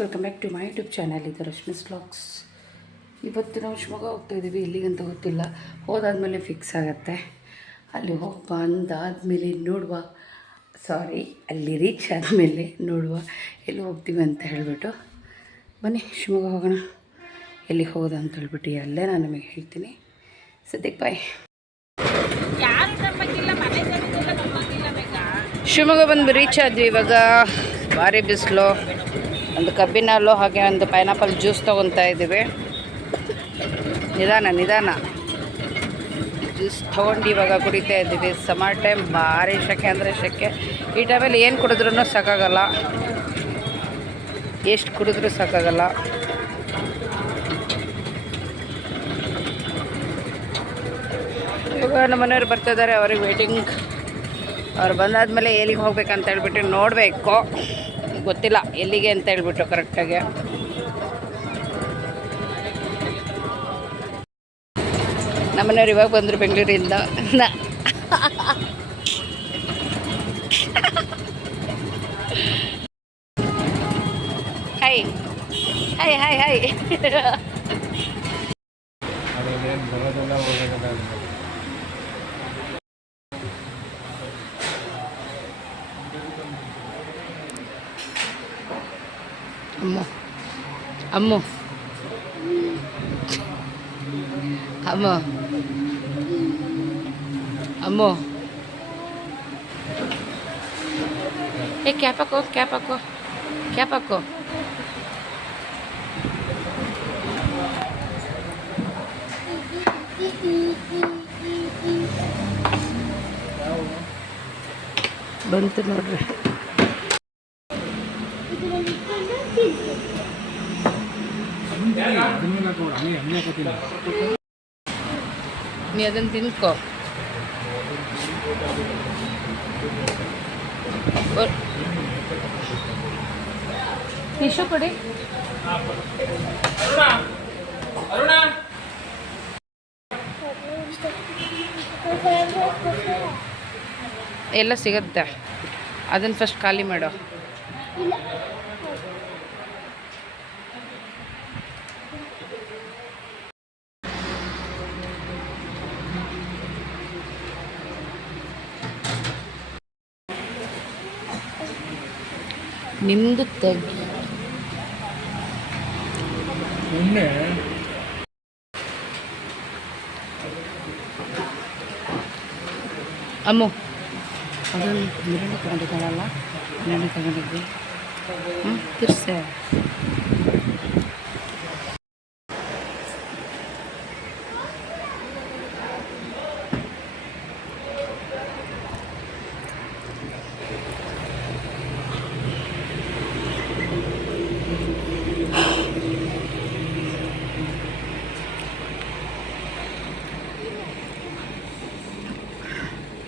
Welcome back to my YouTube channel. ಇದು Rashmi's vlogs. ಇವತ್ತು ನಾವು ಶಿವಮೊಗ್ಗ ಹೋಗ್ತಾಯಿದ್ದೀವಿ. ಎಲ್ಲಿಗಂತ ಗೊತ್ತಿಲ್ಲ, ಹೋದಾದ್ಮೇಲೆ ಫಿಕ್ಸ್ ಆಗುತ್ತೆ. ಅಲ್ಲಿ ಹೋಗಿ ಬಂದಾದಮೇಲೆ ನೋಡುವ, ಅಲ್ಲಿ ರೀಚ್ ಆದಮೇಲೆ ನೋಡುವ ಎಲ್ಲಿ ಹೋಗ್ತೀವಿ ಅಂತ ಹೇಳಿಬಿಟ್ಟು. ಬನ್ನಿ ಶಿವಮೊಗ್ಗ ಹೋಗೋಣ. ಎಲ್ಲಿಗೆ ಹೋಗೋದು ಅಂತ ಹೇಳ್ಬಿಟ್ಟು ಅಲ್ಲೇ ನಾನು ನಿಮಗೆ ಹೇಳ್ತೀನಿ. ಸದ್ಯಕ್ಕೆ ಬಾಯ್. ಶಿವಮೊಗ್ಗ ಬಂದು ರೀಚ್ ಆದ್ವಿ. ಇವಾಗ ಭಾರಿ ಬಿಸಿಲು, ಒಂದು ಕಬ್ಬಿನ ಹಾಲು ಹಾಗೆ ಒಂದು ಪೈನಾಪಲ್ ಜ್ಯೂಸ್ ತೊಗೊತಾ ಇದ್ದೀವಿ. ನಿಧಾನ ಜ್ಯೂಸ್ ತೊಗೊಂಡು ಇವಾಗ ಕುಡಿತಾ ಇದ್ದೀವಿ. ಸಮರ್ ಟೈಮ್ ಭಾರಿ ಶೆಕೆ ಅಂದರೆ ಶೆಕೆ. ಈ ಟೈಮಲ್ಲಿ ಏನು ಕುಡಿದ್ರೂ ಸಾಕಾಗಲ್ಲ, ಎಷ್ಟು ಕುಡಿದ್ರೂ ಸಾಕಾಗಲ್ಲ. ಇವಾಗ ನಮ್ಮ ಮನೆಯವ್ರು ಬರ್ತಿದ್ದಾರೆ, ಅವ್ರಿಗೆ ವೇಟಿಂಗ್. ಅವ್ರು ಬಂದಾದಮೇಲೆ ಎಲ್ಲಿಗೆ ಹೋಗ್ಬೇಕಂತ ಹೇಳ್ಬಿಟ್ಟು ನೋಡಬೇಕು. ಗೊತ್ತಿಲ್ಲ ಎಲ್ಲಿಗೆ ಅಂತ ಹೇಳ್ಬಿಟ್ಟು ಕರೆಕ್ಟಾಗಿ. ನಮ್ಮನೆಯವ್ರು ಇವಾಗ ಬಂದರು ಬೆಂಗಳೂರಿಂದ. Hi hi hi hi. Ammu Ammu Ammu ಏ ಕ್ಯಾಪ್ ಹಾಕೋ. ಬಂತು ನೋಡ್ರಿ. ನೀ ಅದನ್ನು ತಿನ್ಕೋ. ಟಿಶ್ಯೂ ಕೊಡಿ. ಎಲ್ಲ ಸಿಗುತ್ತೆ, ಅದನ್ನು ಫಸ್ಟ್ ಖಾಲಿ ಮಾಡೋ. ನಿಮ್ಮದು ತೆಗಿ. ಅಮ್ಮು ಅದನ್ನು ಬಿರಿಯಾನಿ ತೊಗೊಂಡಿದ್ದಾಳಲ್ಲ, ಬಿರಿಯಾನಿ ತೊಗೊಂಡಿದ್ವಿ. ತಿರ್ಸೆ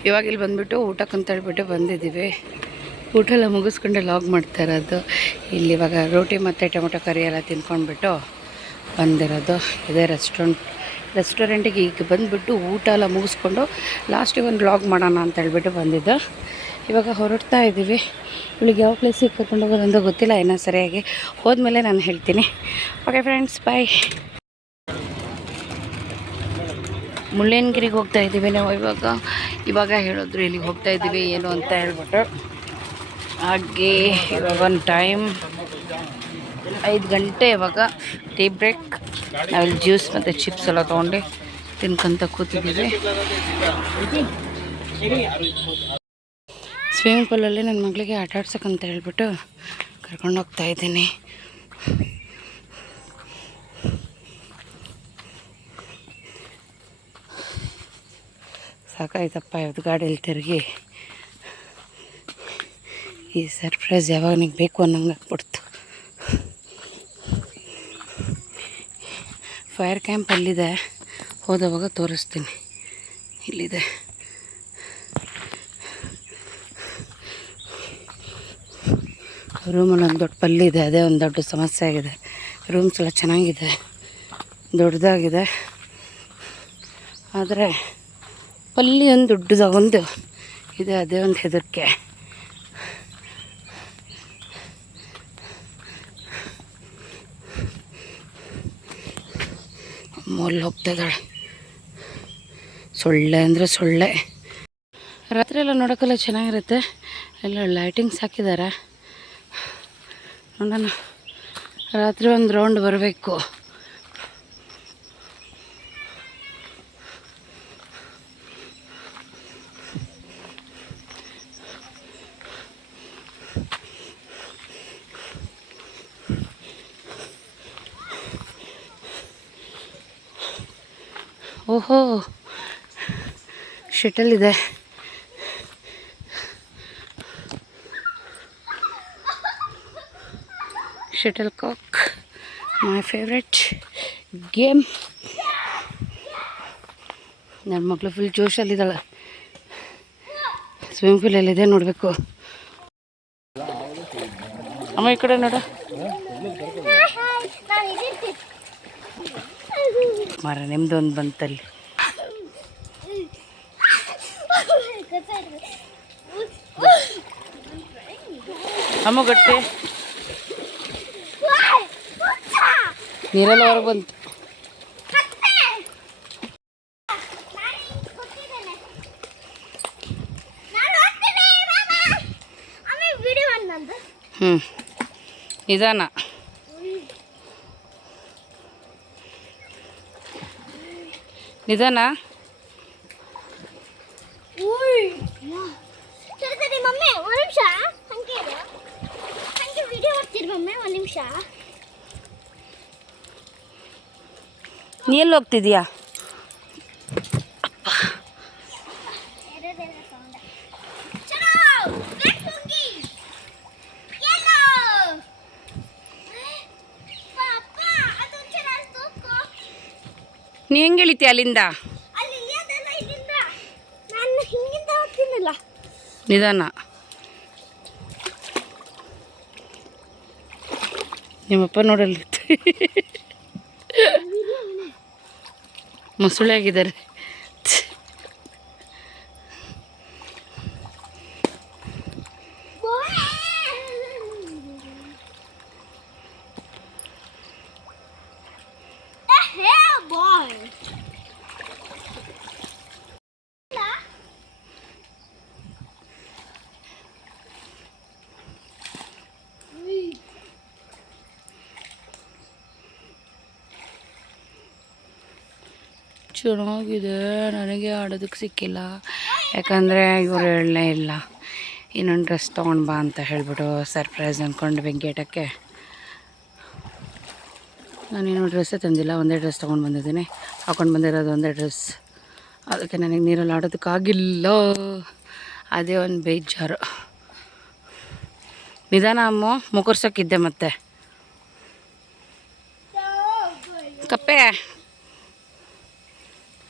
ಇವಾಗ ಇಲ್ಲಿ ಬಂದುಬಿಟ್ಟು ಊಟಕ್ಕಂತ ಹೇಳ್ಬಿಟ್ಟು ಬಂದಿದ್ದೀವಿ. ಊಟ ಎಲ್ಲ ಮುಗಿಸ್ಕೊಂಡೆ ಲಾಗ್ ಮಾಡ್ತಾ ಇರೋದು. ಇಲ್ಲಿ ಇವಾಗ ರೋಟಿ ಮತ್ತು ಟೊಮೊಟೊ ಕರಿ ಎಲ್ಲ ತಿನ್ಕೊಂಡ್ಬಿಟ್ಟು ಬಂದಿರೋದು. ಇದೇ ರೆಸ್ಟೋರೆಂಟಿಗೆ ಈಗ ಬಂದುಬಿಟ್ಟು ಊಟ ಎಲ್ಲ ಮುಗಿಸ್ಕೊಂಡು ಲಾಸ್ಟಿಗೆ ಒಂದು ಲಾಗ್ ಮಾಡೋಣ ಅಂತ ಹೇಳ್ಬಿಟ್ಟು ಬಂದಿದ್ದು. ಇವಾಗ ಹೊರಡ್ತಾ ಇದ್ದೀವಿ. ಇವಳಿಗೆ ಯಾವ ಪ್ಲೇಸಿಗೆ ಕರ್ಕೊಂಡು ಹೋಗೋದಂತ ಗೊತ್ತಿಲ್ಲ, ಏನೋ ಸರಿಯಾಗಿ ಹೋದ್ಮೇಲೆ ನಾನು ಹೇಳ್ತೀನಿ. ಓಕೆ ಫ್ರೆಂಡ್ಸ್, ಬಾಯ್. ಮುಳ್ಳಯ್ಯನಗಿರಿಗೆ ಹೋಗ್ತಾ ಇದ್ದೀವಿ ನಾವು ಇವಾಗ ಹೇಳಿದ್ರು ಇಲ್ಲಿಗೆ ಹೋಗ್ತಾ ಇದ್ದೀವಿ ಏನು ಅಂತ ಹೇಳ್ಬಿಟ್ಟು. ಹಾಗೆ ಇವಾಗ ಒಂದು ಟೈಮ್ 5 ಗಂಟೆ. ಇವಾಗ ಟೀ ಬ್ರೇಕ್. ನಾವಿಲ್ಲಿ ಜ್ಯೂಸ್ ಮತ್ತು ಚಿಪ್ಸ್ ಎಲ್ಲ ತೊಗೊಂಡು ತಿನ್ಕೊಂತ ಕೂತಿದ್ದೀವಿ. ಸ್ವಿಮ್ಮಿಂಗ್ ಪೂಲಲ್ಲಿ ನನ್ನ ಮಗಳಿಗೆ ಆಟ ಆಡ್ಸೋಕ್ಕಂತ ಹೇಳ್ಬಿಟ್ಟು ಕರ್ಕೊಂಡು ಹೋಗ್ತಾ ಇದ್ದೀನಿ. ಸಾಕಾಯ್ತಪ್ಪ ಇವತ್ತು ಗಾಡಿಯಲ್ಲಿ ತಿರುಗಿ. ಈ ಸರ್ಪ್ರೈಸ್ ಯಾವಾಗ ನಿಂಗೆ ಬೇಕು ಅನ್ನಂಗೆ ಆಗ್ಬಿಡ್ತು. ಫೈರ್ ಕ್ಯಾಂಪ್ ಅಲ್ಲಿದೆ, ಹೋದವಾಗ ತೋರಿಸ್ತೀನಿ. ಇಲ್ಲಿದೆ. ರೂಮಲ್ಲಿ ಒಂದು ದೊಡ್ಡ ಪಲ್ಲಿದೆ, ಅದೇ ಒಂದು ದೊಡ್ಡ ಸಮಸ್ಯೆ ಆಗಿದೆ. ರೂಮ್ಸ್ ಎಲ್ಲ ಚೆನ್ನಾಗಿದೆ, ದೊಡ್ಡದಾಗಿದೆ. ಆದರೆ ಪಲ್ಲಿ ಒಂದು ದೊಡ್ಡದಾಗೊಂದು ಇದೆ, ಅದೇ ಒಂದು ಹೆದರಿಕೆ. ಮೊಲ್ ಹೋಗ್ತಾ ಇದ್ದಾಳೆ. ಸೊಳ್ಳೆ ಅಂದರೆ ಸೊಳ್ಳೆ. ರಾತ್ರಿ ಎಲ್ಲ ನೋಡೋಕ್ಕೆಲ್ಲ ಚೆನ್ನಾಗಿರುತ್ತೆ. ಎಲ್ಲ ಲೈಟಿಂಗ್ಸ್ ಹಾಕಿದ್ದಾರೆ. ನೋಡೋಣ, ರಾತ್ರಿ ಒಂದು ರೌಂಡ್ ಬರಬೇಕು. ಓಹೋ, ಶಟಲ್ ಇದೆ. Shuttlecock, my favourite game. ನನ್ನ ಮಗಳು ಫುಲ್ ಜೋಶಲ್ಲಿದ್ದಾಳೆ. ಸ್ವಿಮ್ಮಿಂಗ್ ಪೂಲ್ ಎಲ್ಲಿದೆ ನೋಡಬೇಕು. ಅಮ್ಮ ಈ ಕಡೆ ನೋಡು. ಮರ ನಿಮ್ದೊಂದು ಬಂತಲ್ಲಿ. ಅಮ್ಮ ಗಟ್ಟಿ ನೀರೆಲ್ಲ ಹೊರಗೆ ಬಂತು. ನಿಧಾನ. ನಿಧಾನ. ನೀ ಎಲ್ಲಿ ಹೋಗ್ತಿದ್ಯಾ? ನೀ ಹೆಂಗೆ ಇಳಿತೀಯ ಅಲ್ಲಿಂದ? ನಿಧಾನ. ನಿಮ್ಮಪ್ಪ ನೋಡಲ್ಲ, ಮೊಸಳೆ ಆಗಿದ್ದಾರೆ. ಚೆನ್ನಾಗಿದೆ. ನನಗೆ ಆಡೋದಕ್ಕೆ ಸಿಕ್ಕಿಲ್ಲ, ಯಾಕಂದರೆ ಇವರು ಹೇಳಲೇ ಇಲ್ಲ. ಇನ್ನೊಂದು ಡ್ರೆಸ್ ತೊಗೊಂಡು ಬಾ ಅಂತ ಹೇಳಿಬಿಟ್ಟು ಸರ್ಪ್ರೈಸ್ ಅಂದ್ಕೊಂಡು ಬೆಂಕೇಟಕ್ಕೆ ನಾನೇನು ಡ್ರೆಸ್ಸೇ ತಂದಿಲ್ಲ. ಒಂದೇ ಡ್ರೆಸ್ ತೊಗೊಂಡು ಬಂದಿದ್ದೀನಿ. ಹಾಕೊಂಡು ಬಂದಿರೋದು ಒಂದೇ ಡ್ರೆಸ್. ಅದಕ್ಕೆ ನನಗೆ ನೀರಲ್ಲಿ ಆಡೋದಕ್ಕಾಗಿಲ್ಲ. ಅದೇ ಒಂದು ಬೇಜಾರು. ನಿಧಾನ ಅಮ್ಮ, ಮುಕುರ್ಸೋಕ್ಕಿದ್ದೆ ಮತ್ತೆ. ಕಪ್ಪೆ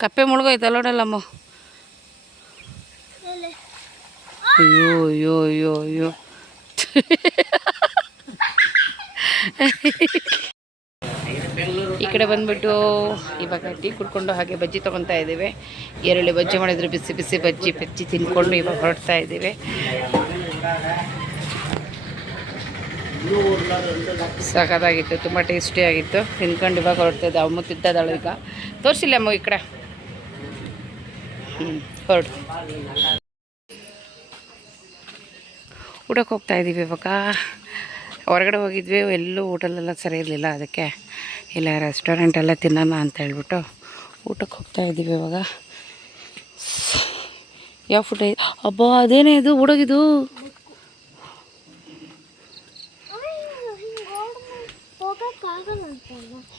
ಕಪ್ಪೆ ಮುಳುಗೋಯ್ತು ಅಲ್ಲೋಡಲ್ಲಮ್ಮ. ಅಯ್ಯೋ ಅಯ್ಯೋ ಅಯ್ಯೋ ಅಯ್ಯೋ. ಈ ಕಡೆ ಬಂದುಬಿಟ್ಟು ಇವಾಗ ಟೀ ಕುಡ್ಕೊಂಡು ಹಾಗೆ ಬಜ್ಜಿ ತೊಗೊತಾ ಇದ್ದೀವಿ. ಈರುಳ್ಳಿ ಬಜ್ಜಿ ಮಾಡಿದ್ರು, ಬಿಸಿ ಬಿಸಿ ಬಜ್ಜಿ ತಿಂದ್ಕೊಂಡು ಇವಾಗ ಹೊರಡ್ತಾ ಇದ್ದೀವಿ. ಸಖತ್ತಾಗಿತ್ತು, ತುಂಬ ಟೇಸ್ಟಿಯಾಗಿತ್ತು. ತಿನ್ಕೊಂಡು ಇವಾಗ ಹೊರಡ್ತಾ ಇದ್ದೆ. ಅಮ್ಮ ತಿಂತದಾಳು ಈಗ. ತೋರಿಸಿಲ್ಲ ಅಮ್ಮ ಈ ಕಡೆ. ಹೊರಡು. ಊಟಕ್ಕೆ ಹೋಗ್ತಾ ಇದ್ದೀವಿ ಇವಾಗ. ಹೊರಗಡೆ ಹೋಗಿದ್ವಿ, ಎಲ್ಲೂ ಹೋಟೆಲೆಲ್ಲ ಸರಿ ಇರಲಿಲ್ಲ. ಅದಕ್ಕೆ ಇಲ್ಲ ರೆಸ್ಟೋರೆಂಟೆಲ್ಲ ತಿನ್ನೋಣ ಅಂತ ಹೇಳ್ಬಿಟ್ಟು ಊಟಕ್ಕೆ ಹೋಗ್ತಾ ಇದ್ದೀವಿ ಇವಾಗ. ಯಾವ ಫುಡ್ ಹಬ್ಬ ಅದೇನೇ ಇದು ಹುಡುಗಿದು?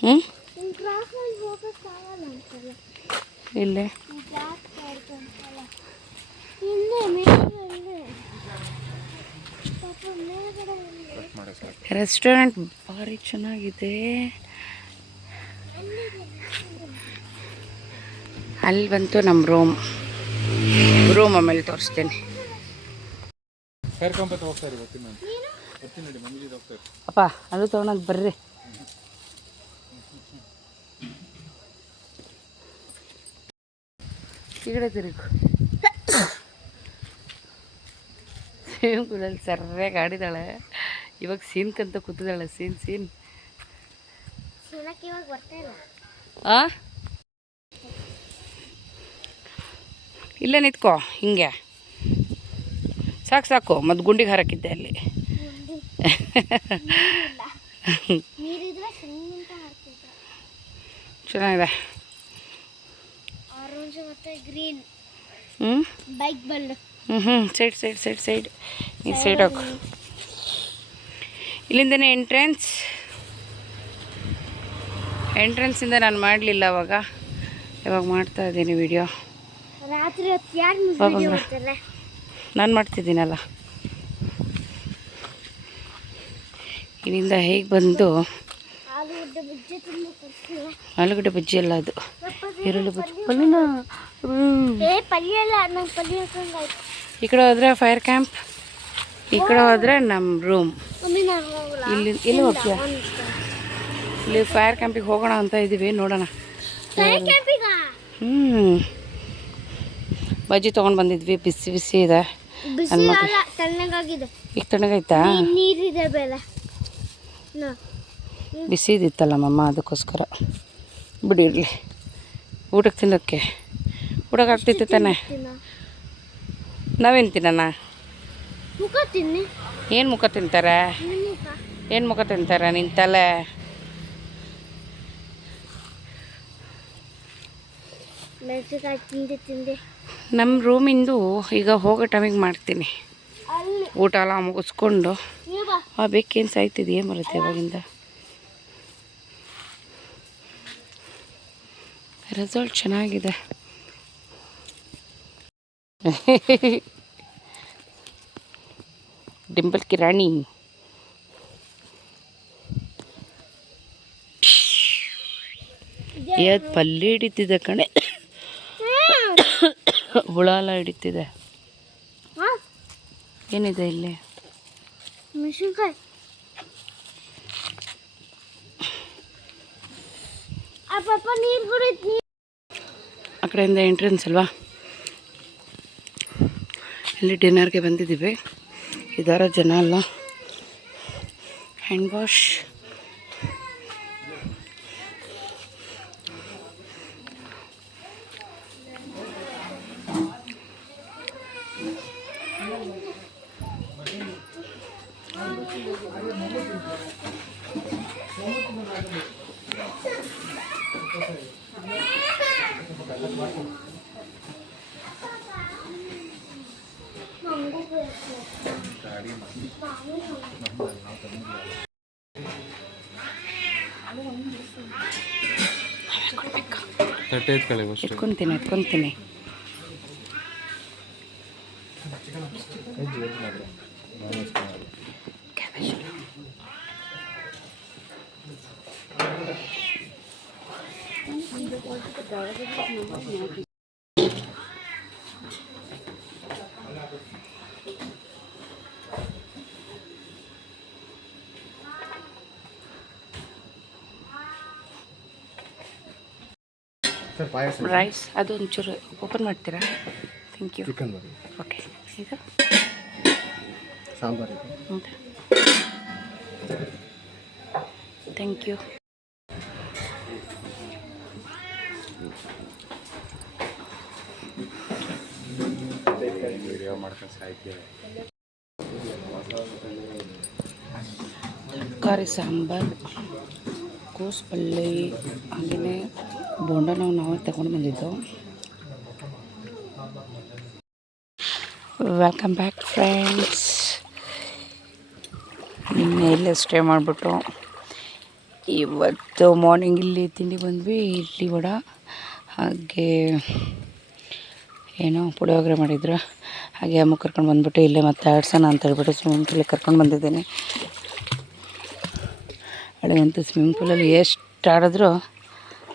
ಹ್ಞೂ ಇಲ್ಲೇ ರೆಸ್ಟೋರೆಂಟ್ ಭಾರಿ ಚೆನ್ನಾಗಿದೆ. ಅಲ್ಲಿ ಬಂತು ನಮ್ಮ ರೂಮ್ ಆಮೇಲೆ ತೋರಿಸ್ತೀನಿ. ಅಪ್ಪ ಅದು ತೊಗೊಳೋದು ಬರ್ರಿ. ಈ ಕಡೆ ತಿರುಗು. ಸ್ವಿಮ್ಮಿಂಗ್ ಪೂಲಲ್ಲಿ ಸರಿಯಾಗಿ ಆಡಿದಾಳೆ. ಇವಾಗ ಸೀನ್ಕಂತ ಕೂತಿದ್ದಾಳೆ. ಸೀನ್ ಇವಾಗ ಬರ್ತಾ ಇಲ್ಲ. ಆ ಇಲ್ಲೇ ನಿಂತ್ಕೋ ಹಿಂಗೆ ಸಾಕು ಸಾಕು ಮತ್ತು ಗುಂಡಿಗೆ ಹಾರಕ್ಕಿದ್ದೆ ಅಲ್ಲಿ. ಚೆನ್ನಾಗಿದೆ. ಸೈಡ್ ಈ ಸೈಡ್ ಹೋಗು. ಇಲ್ಲಿಂದನೇ ಎಂಟ್ರೆನ್ಸಿಂದ ನಾನು ಮಾಡಲಿಲ್ಲ ಅವಾಗ, ಇವಾಗ ಮಾಡ್ತಾ ಇದ್ದೀನಿ ವಿಡಿಯೋ. ನಾನು ಮಾಡ್ತಿದ್ದೀನಲ್ಲ. ಇಲ್ಲಿಂದ ಹೇಗೆ ಬಂದು ಆಲೂಗಡ್ಡೆ ಬಜ್ಜಿ ಅಲ್ಲ ಅದು, ಈರುಳ್ಳಿ ಬಜ್ಜಿ ಪಲ್ಯನ. ಈ ಕಡೆ ಹೋದರೆ ಫೈರ್ ಕ್ಯಾಂಪ್, ಈ ಕಡೆ ಹೋದರೆ ನಮ್ಮ ರೂಮ್. ಇಲ್ಲಿ ಹೋಗ್ತೀಯ? ಇಲ್ಲಿ ಫೈರ್ ಕ್ಯಾಂಪಿಗೆ ಹೋಗೋಣ ಅಂತ ಇದ್ದೀವಿ, ನೋಡೋಣ. ಬಜ್ಜಿ ತೊಗೊಂಡು ಬಂದಿದ್ವಿ, ಬಿಸಿ ಬಿಸಿ ಇದೆ. ಈಗ ತಣ್ಣಗಾಯ್ತಾ? ಬಿಸಿ ಇದಿತ್ತಲ್ಲ ಮಮ್ಮ, ಅದಕ್ಕೋಸ್ಕರ ಬಿಡಿರಲಿ. ಊಟಕ್ಕೆ ತಿನ್ನೋಕ್ಕೆ ಊಟಕ್ಕೆ ಆಗ್ತಿತ್ತು ತಾನೆ. ನಾವೇನು ತಿನ್ನೋಣ? ಏನು ಮುಖ ತಿಂತಾರೆ? ಏನು ಮುಖ ತಿಂತಾರೆ? ನಿನ್ನ ತಲೆ. ನಮ್ಮ ರೂಮಿಂದು ಈಗ ಹೋಗೋ ಟೈಮಿಗೆ ಮಾಡ್ತೀನಿ. ಊಟ ಎಲ್ಲ ಮುಗಿಸ್ಕೊಂಡು ಬೇಕೇನು ಸಾಯ್ತಿದ್ದು ಏನು ಬರುತ್ತೆ ಅವಾಗಿಂದ. ರೆಸಾರ್ಟ್ ಚೆನ್ನಾಗಿದೆ. ಡಿಂಪಲ್ ಕಿರಾಣಿ. ಅದು ಪಲ್ಯ ಹಿಡಿತಿದೆ ಕಣೆ, ಹುಳ ಎಲ್ಲ ಹಿಡಿತಿದೆ. ಏನಿದೆ ಇಲ್ಲಿ? ಮೆಣಸಿನ್ಕಾಯಿ. ಆ ಕಡೆಯಿಂದ ಎಂಟ್ರೆನ್ಸ್ ಅಲ್ವಾ. ಇಲ್ಲಿ ಡಿನ್ನರ್ಗೆ ಬಂದಿದ್ದೀವಿ. ಇದರ ಜನ ಅಲ್ಲ. Hand wash. ಎತ್ಕೊಂತೀನಿ. ರೈಸ್ ಅದು ಒಂಚೂರು ಓಪನ್ ಮಾಡ್ತೀರಾ? Thank you. Chicken okay. ಇದು ಸಾಂಬಾರು. Thank you. ತರಕಾರಿ ಸಾಂಬಾರು, ಕೋಸು ಪಲ್ಯ, ಹಾಗೆಯೇ ಬೋಂಡ ನಾವೇ ತಗೊಂಡು ಬಂದಿದ್ದು. Welcome back friends. ನಿನ್ನೆ ಇಲ್ಲೇ ಸ್ಟೇ ಮಾಡಿಬಿಟ್ಟು ಇವತ್ತು ಮಾರ್ನಿಂಗ್ ಇಲ್ಲಿ ತಿಂಡಿ ಬಂದ್ವಿ. ಇಡ್ಲಿ ವಡೆ ಹಾಗೆ ಏನೋ ಪುಳಿಯೋಗರೆ ಮಾಡಿದ್ರು. ಹಾಗೆ ಅಮ್ಮ ಕರ್ಕೊಂಡು ಬಂದುಬಿಟ್ಟು ಇಲ್ಲೇ ಮತ್ತೆ ಆಡ್ಸೋಣ ಅಂತ ಹೇಳ್ಬಿಟ್ಟು ಸ್ವಿಮ್ಮಿಂಗ್ ಪೂಲಿಗೆ ಕರ್ಕೊಂಡು ಬಂದಿದ್ದೀನಿ. ಅಲ್ಲಿಗಂತೂ ಸ್ವಿಮ್ಮಿಂಗ್ ಪೂಲಲ್ಲಿ ಎಷ್ಟು ಆಡಿದ್ರೂ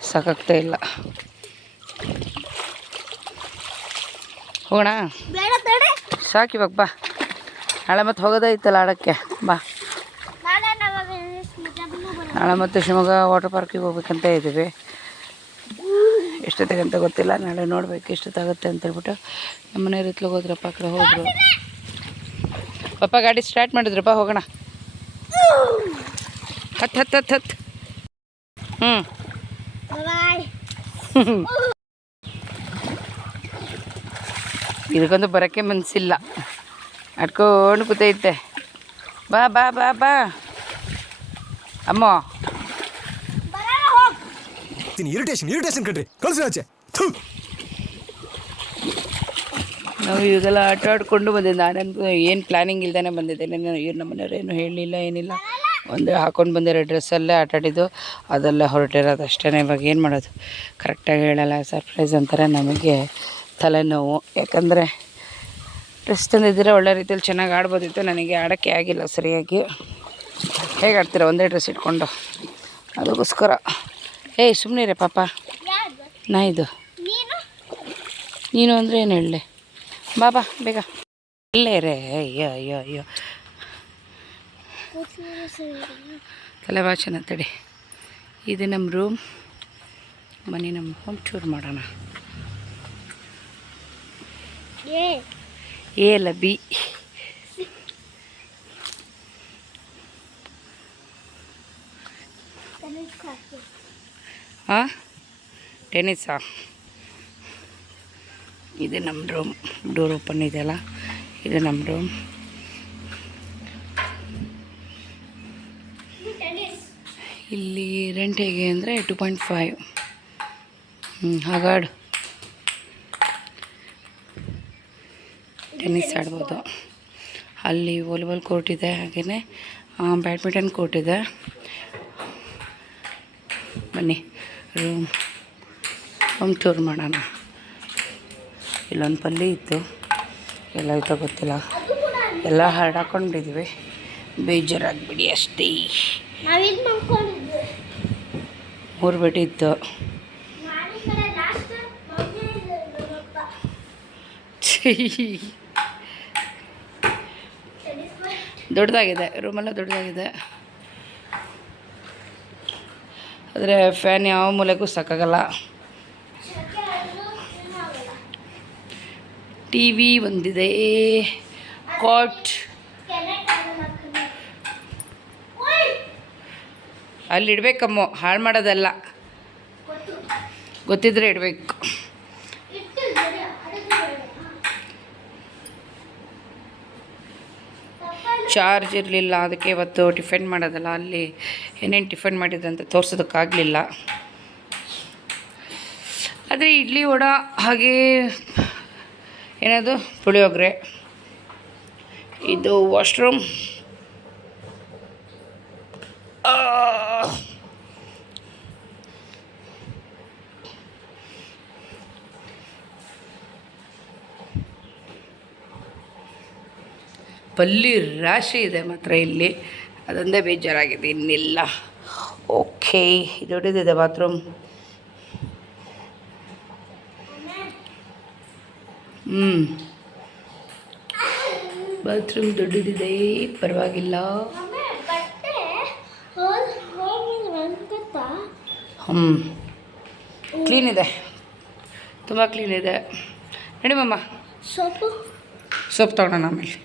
ಸಾಕಾಗ್ತಾ ಇಲ್ಲ. ಹೋಗೋಣ? ಸಾಕು ಇವಾಗ ಬಾ. ನಾಳೆ ಮತ್ತೆ ಹೋಗೋದೈತಲ್ಲ ಆಡೋಕ್ಕೆ. ಬಾ, ನಾಳೆ ಮತ್ತೆ ಶಿವಮೊಗ್ಗ ವಾಟರ್ ಪಾರ್ಕಿಗೆ ಹೋಗ್ಬೇಕಂತ ಇದ್ದೀವಿ. ಎಷ್ಟೊತ್ತಿಗೆ ಅಂತ ಗೊತ್ತಿಲ್ಲ, ನಾಳೆ ನೋಡ್ಬೇಕು ಎಷ್ಟೊತ್ತಾಗುತ್ತೆ ಅಂತೇಳ್ಬಿಟ್ಟು. ನಮ್ಮ ಮನೆಯವ್ರು ಇತ್ಲಾಗ ಹೋದ್ರಪ್ಪ, ಆ ಕಡೆ ಹೋದರು. ಪಪ್ಪ ಗಾಡಿ ಸ್ಟಾರ್ಟ್ ಮಾಡಿದ್ರಪ್ಪ, ಹೋಗೋಣ. ಹತ್ತು. ಇದಕ್ಕೊಂದು ಬರೋಕ್ಕೆ ಮನಸ್ಸಿಲ್ಲ, ಅಡ್ಕೊಂಡು ಕೂತೈತೆ. ಬಾ ಬಾ ಬಾ ಬಾ ಅಮ್ಮ. ಇರಿಟೇಷನ್ ಕಣ್ರಿ, ಕಳ್ಸಿ ಆಚೆ. ನಾವು ಇವಾಗೆಲ್ಲ ಆಟ ಆಡ್ಕೊಂಡು ಬಂದಿದ್ದೆ. ನಾನಂತೂ ಏನು ಪ್ಲ್ಯಾನಿಂಗ್ ಇಲ್ದೇ ಬಂದಿದ್ದೆ. ಇವ್ರು ನಮ್ಮ ಮನೆಯವ್ರು ಏನು ಹೇಳಲಿಲ್ಲ, ಏನಿಲ್ಲ. ಒಂದು ಹಾಕ್ಕೊಂಡು ಬಂದಿರೋ ಡ್ರೆಸ್ಸಲ್ಲೇ ಆಟ ಆಡಿದ್ದು, ಅದೆಲ್ಲ ಹೊರಟಿರೋದು ಅಷ್ಟೇ. ಇವಾಗ ಏನು ಮಾಡೋದು, ಕರೆಕ್ಟಾಗಿ ಹೇಳಲ್ಲ. ಸರ್ಪ್ರೈಸ್ ಅಂತಾರೆ, ನಮಗೆ ತಲೆನೋವು. ಯಾಕಂದರೆ ಡ್ರೆಸ್ ತಂದಿದ್ದರೆ ಒಳ್ಳೆ ರೀತಿಯಲ್ಲಿ ಚೆನ್ನಾಗಿ ಆಡ್ಬೋದಿತ್ತು. ನನಗೆ ಆಡೋಕ್ಕೆ ಆಗಿಲ್ಲ ಸರಿಯಾಗಿ. ಹೇಗೆ ಆಡ್ತೀರ ಒಂದೇ ಡ್ರೆಸ್ ಇಟ್ಕೊಂಡು? ಅದಕ್ಕೋಸ್ಕರ ಸುಮ್ಮನೆ ರೇ ಪಾಪ. ನಾ ಇದು ನೀನು ಅಂದರೆ ಏನು ಹೇಳಲೆ? ಬಾಬಾ ಬೇಗ ಇಲ್ಲೇ ರೇ. ಅಯ್ಯೋ ಅಯ್ಯೋ ಅಯ್ಯೋ ತಲೆ ಭಾಳ ಚೆನ್ನಾಗಿ ತಡಿ. ಇದು ನಮ್ಮ ರೂಮ್, ಮನೆ. ನಮ್ಮ ಹೋಮ್ ಟೂರ್ ಮಾಡೋಣ. ಎ ಅಲ್ಲ ಬಿ. ಹಾಂ, ಟೆನ್ನಿಸಾ? ಇದು ನಮ್ಮ ರೂಮ್. ಡೋರ್ ಓಪನ್ ಇದೆಯಲ್ಲ, ಇದು ನಮ್ಮ ರೂಮ್. ಇಲ್ಲಿ ರೆಂಟ್ ಹೇಗೆ ಅಂದರೆ 2.5. ಹಾಗಾಡು ಟೆನ್ನಿಸ್ ಆಡ್ಬೋದು. ಅಲ್ಲಿ ವಾಲಿಬಾಲ್ ಕೋರ್ಟ್ ಇದೆ, ಹಾಗೆಯೇ ಬ್ಯಾಡ್ಮಿಂಟನ್ ಕೋರ್ಟ್ ಇದೆ. ಬನ್ನಿ ರೂಮ್ ಹೋಮ್ ಟೂರ್ ಮಾಡೋಣ. ಇಲ್ಲೊಂದು ಪಲ್ಲಿ ಇತ್ತು, ಎಲ್ಲ ಇತ್ತು ಗೊತ್ತಿಲ್ಲ, ಎಲ್ಲ ಹರಡಾಕೊಂಡಿದ್ವಿ. ಬೇಜಾರಾಗ್ಬಿಡಿ ಅಷ್ಟೇ. 3 ಬೆಡ್ ಇತ್ತು. ದೊಡ್ಡದಾಗಿದೆ, ರೂಮೆಲ್ಲ ದೊಡ್ಡದಾಗಿದೆ. ಆದರೆ ಫ್ಯಾನ್ ಯಾವ ಮೂಲೆಗೂ ಸಾಕಾಗಲ್ಲ. ಟಿ ವಿ ಒಂದಿದೆ, ಕಾಟ್ ಅಲ್ಲಿ ಇಡಬೇಕಮ್ಮೋ, ಹಾಳು ಮಾಡೋದಲ್ಲ, ಗೊತ್ತಿದ್ರೆ ಇಡಬೇಕು. ಚಾರ್ಜ್ ಇರಲಿಲ್ಲ, ಅದಕ್ಕೆ ಇವತ್ತು ಟಿಫನ್ ಮಾಡೋದಲ್ಲ. ಅಲ್ಲಿ ಏನೇನು ಟಿಫನ್ ಮಾಡಿದ್ರಂತ ತೋರ್ಸೋದಕ್ಕಾಗಲಿಲ್ಲ. ಆದರೆ ಇಡ್ಲಿ ವಡೆ ಹಾಗೇ ಏನದು ಪುಳಿಯೋಗರೆ. ಇದು ವಾಶ್ರೂಮ್. ಪಲ್ಲಿ ರಾಶಿ ಇದೆ ಮಾತ್ರ ಇಲ್ಲಿ, ಅದೊಂದೇ ಬೇಜಾರಾಗಿದೆ, ಇನ್ನಿಲ್ಲ. ಓಕೆ, ದೊಡ್ಡದಿದೆ ಬಾತ್ರೂಮ್. ಬಾತ್ರೂಮ್ ದೊಡ್ಡದಿದೆ, ಪರವಾಗಿಲ್ಲ. ಕ್ಲೀನ್ ಇದೆ, ತುಂಬ ಕ್ಲೀನ್ ಇದೆ. ನಡಿ ಮಮ್ಮ, ಸೋಪ್ ತಗೊಳ್ಳೋಣ ಆಮೇಲೆ.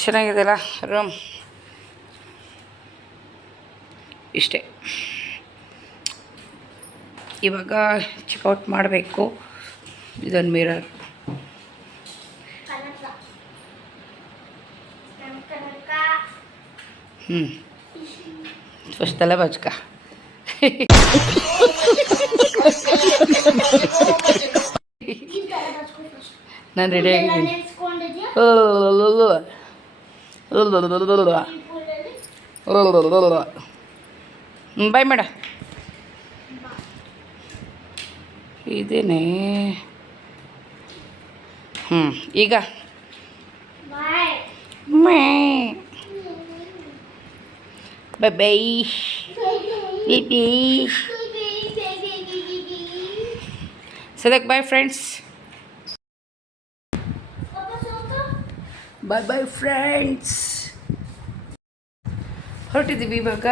ಚೆನ್ನಾಗಿದೆಯಲ್ಲ ರೂಮ್. ಇಷ್ಟೇ. ಇವಾಗ ಚೆಕ್ಔಟ್ ಮಾಡಬೇಕು. ಇದೊಂದು ಮಿರರ್. ಫಸ್ಟ್ ತಲೆ ಬಚ್ಕ. ನಾನು ರೆಡಿ ಆಗಿದ್ದೀನಿ. ಬಾಯ್ ಮೇಡ. ಇದೇನೇ. ಈಗ ಬಾಯ್ ಬಾಯ್ ಬೇಬಿ. ಸದ್ಯಕ್ಕೆ ಬಾಯ್ ಫ್ರೆಂಡ್ಸ್. ಬಾಯ್ ಬಾಯ್ ಫ್ರೆಂಡ್ಸ್. ಹೊರಟಿದ್ದೀವಿ ಇವಾಗ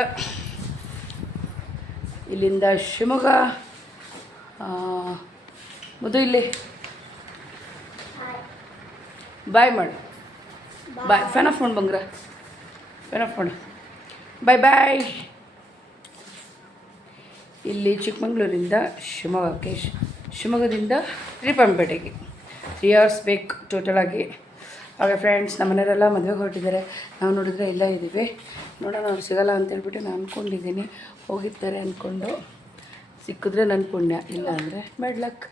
ಇಲ್ಲಿಂದ ಶಿವಮೊಗ್ಗ. ಮುದು ಇಲ್ಲಿ ಬಾಯ್ ಮಾಡು. ಬಾಯ್. ಫ್ಯಾನ್ ಆಫ್ ಮಾಡು ಬಂಗ್ರ, ಫ್ಯಾನ್ ಆಫ್ ಮಾಡು. ಬಾಯ್ ಬಾಯ್. ಇಲ್ಲಿ ಚಿಕ್ಕಮಂಗ್ಳೂರಿಂದ ಶಿವಮೊಗ್ಗಕ್ಕೆ, ಶಿವಮೊಗ್ಗದಿಂದ ರಿಪ್ಪನ್ಪೇಟೆಗೆ 3 hours ಬೇಕು ಟೋಟಲಾಗಿ. ಹಾಗೆ ಫ್ರೆಂಡ್ಸ್, ನಮ್ಮ ಮನೆಯವರೆಲ್ಲ ಮದುವೆಗೆ ಹೊರಟಿದ್ದಾರೆ. ನಾವು ನೋಡಿದ್ರೆ ಇಲ್ಲ ಇದ್ದೀವಿ. ನೋಡೋಣ, ಅವ್ರು ಸಿಗೋಲ್ಲ ಅಂತೇಳ್ಬಿಟ್ಟು ನಾನು ಅಂದ್ಕೊಂಡಿದ್ದೀನಿ. ಹೋಗಿರ್ತಾರೆ ಅಂದ್ಕೊಂಡು, ಸಿಕ್ಕಿದ್ರೆ ನನ್ನ ಪುಣ್ಯ, ಇಲ್ಲ ಅಂದರೆ ಬ್ಯಾಡ್ ಲಕ್,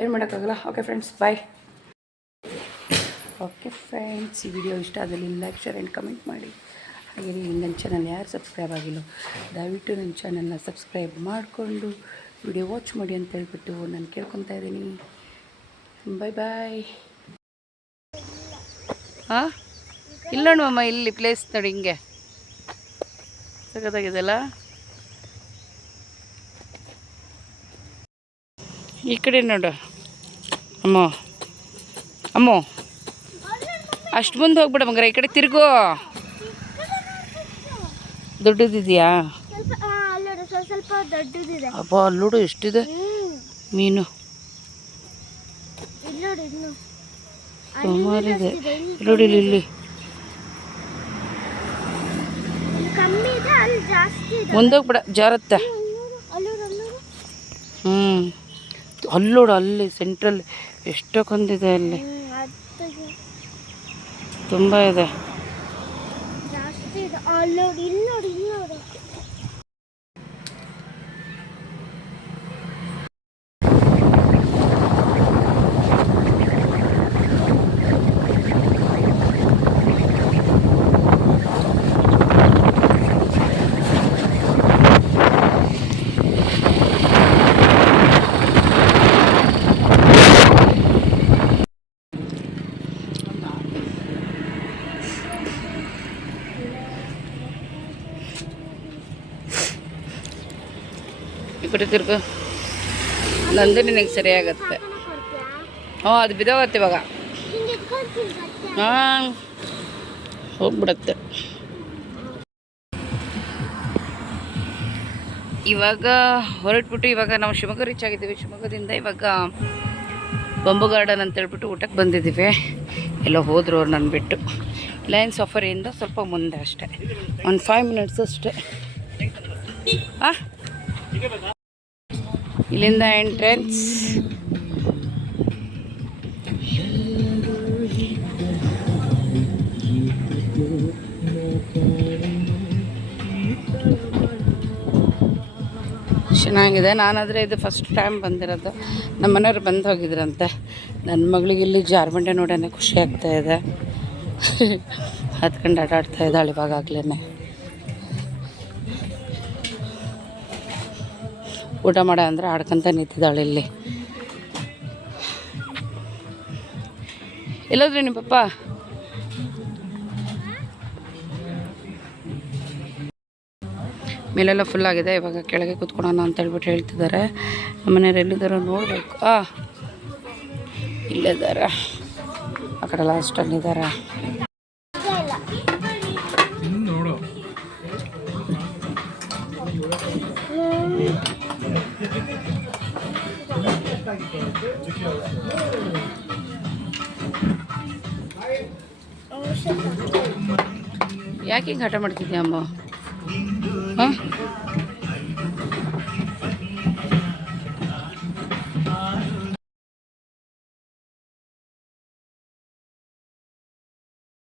ಏನು ಮಾಡೋಕ್ಕಾಗಲ್ಲ. ಓಕೆ ಫ್ರೆಂಡ್ಸ್, ಬಾಯ್. ಓಕೆ ಫ್ರೆಂಡ್ಸ್, ಈ ವಿಡಿಯೋ ಇಷ್ಟ ಆದಲ್ಲಿ ಲೈಕ್, ಶೇರ್ ಆ್ಯಂಡ್ ಕಮೆಂಟ್ ಮಾಡಿ. ಹಾಗೆ ನನ್ನ ಚಾನಲ್ ಯಾರು ಸಬ್ಸ್ಕ್ರೈಬ್ ಆಗಿಲ್ಲ, ದಯವಿಟ್ಟು ನನ್ನ ಚಾನಲ್ನ ಸಬ್ಸ್ಕ್ರೈಬ್ ಮಾಡಿಕೊಂಡು ವಿಡಿಯೋ ವಾಚ್ ಮಾಡಿ ಅಂತ ಹೇಳ್ಬಿಟ್ಟು ನಾನು ಕೇಳ್ಕೊತಾ ಇದ್ದೀನಿ. ಬಾಯ್ ಬಾಯ್. ಹಾಂ, ಇಲ್ಲ ನೋಡಮ್ಮ, ಇಲ್ಲಿ ಪ್ಲೇಸ್ ನೋಡಿ, ಹಿಂಗೆ ಸಖತ್ತಾಗಿದೆಯಲ್ಲ. ಈ ಕಡೆ ನೋಡು ಅಮ್ಮ, ಅಮ್ಮ ಅಷ್ಟು ಮುಂದೆ ಹೋಗ್ಬಿಡ ಮಗರ, ಈ ಕಡೆ ತಿರುಗು. ದೊಡ್ಡದಿದೆಯಾ? ಸ್ವಲ್ಪ ದೊಡ್ಡದಿದೆ. ಅಪ್ಪ, ಅಲ್ಲೋಡು ಎಷ್ಟಿದೆ ಮೀನು, ಸುಮಾರಿದೆ. ನೋಡಿ ಇಲ್ಲಿ ಮುಂದೋಗ್ಬಿಡ, ಜಾರತ್ತೆ. ಅಲ್ಲೋಡು, ಅಲ್ಲಿ ಸೆಂಟ್ರಲ್ ಎಷ್ಟೊಂದಿದೆ, ಅಲ್ಲಿ ತುಂಬ ಇದೆ. ಈ ಕಡೆ ತಿರ್ಗು, ನಂದು ನಿನಗೆ ಸರಿಯಾಗತ್ತೆ. ಹ್ಞೂ, ಅದು ಬಿದ್ದೋಗತ್ತೆ ಇವಾಗ. ಹಾಂ, ಹೋಗ್ಬಿಡತ್ತೆ. ಇವಾಗ ಹೊರಟ್ಬಿಟ್ಟು ಇವಾಗ ನಾವು ಶಿವಮೊಗ್ಗ ರೀಚ್ ಆಗಿದ್ದೀವಿ. ಶಿವಮೊಗ್ಗದಿಂದ ಇವಾಗ ಬಂಬು ಗಾರ್ಡನ್ ಅಂತೇಳ್ಬಿಟ್ಟು ಊಟಕ್ಕೆ ಬಂದಿದ್ದೀವಿ. ಎಲ್ಲೋ ಹೋದ್ರು ಅವ್ರು ನನ್ನ ಬಿಟ್ಟು. ಲಯನ್ಸ್ ಆಫರಿಂದ ಸ್ವಲ್ಪ ಮುಂದೆ ಅಷ್ಟೇ, ಒಂದು 5 minutes ಅಷ್ಟೇ. ಹಾಂ, ಇಲ್ಲಿಂದ ಎಂಟ್ರೆನ್ಸ್. ಚೆನ್ನಾಗಿದೆ. ನಾನಾದರೆ ಇದು ಫಸ್ಟ್ ಟೈಮ್ ಬಂದಿರೋದು. ನಮ್ಮ ಮನೆಯವ್ರು ಬಂದು ಹೋಗಿದ್ರಂತೆ. ನನ್ನ ಮಗಳಿಗೆ ಇಲ್ಲಿ ಜಾರ್ಬಂಡೆ ನೋಡೋಣ ಖುಷಿ ಆಗ್ತಾಯಿದೆ. ಹತ್ಕೊಂಡು ಆಟಾಡ್ತಾ ಇದ್ದಾಳೆ ಇವಾಗಲೇ. ಊಟ ಮಾಡ ಅಂದರೆ ಆಡ್ಕೊಂತ ನಿಂತಿದ್ದಾಳೆ ಇಲ್ಲಿ. ಎಲ್ಲೋದ್ರಿ ನಿಮ್ಮ ಪಪ್ಪ? ಮೇಲೆಲ್ಲ ಫುಲ್ ಆಗಿದೆ. ಇವಾಗ ಕೆಳಗೆ ಕೂತ್ಕೊಳ್ಳೋಣ ಅಂತ ಹೇಳ್ಬಿಟ್ಟು ಹೇಳ್ತಿದ್ದಾರೆ. ನಮ್ಮ ಮನೆಯವ್ರು ಎಲ್ಲಿದ್ದಾರೋ ನೋಡಬೇಕು. ಇಲ್ಲಿದ್ದಾರೆ, ಆ ಕಡೆ ಲಾಸ್ಟಲ್ಲಿದ್ದಾರೆ. ಯಾಕೆ ಹಿಂಗೆ ಹಠ ಮಾಡ್ತಿದ್ಯಾ ಅಮ್ಮ? ಹಾಂ,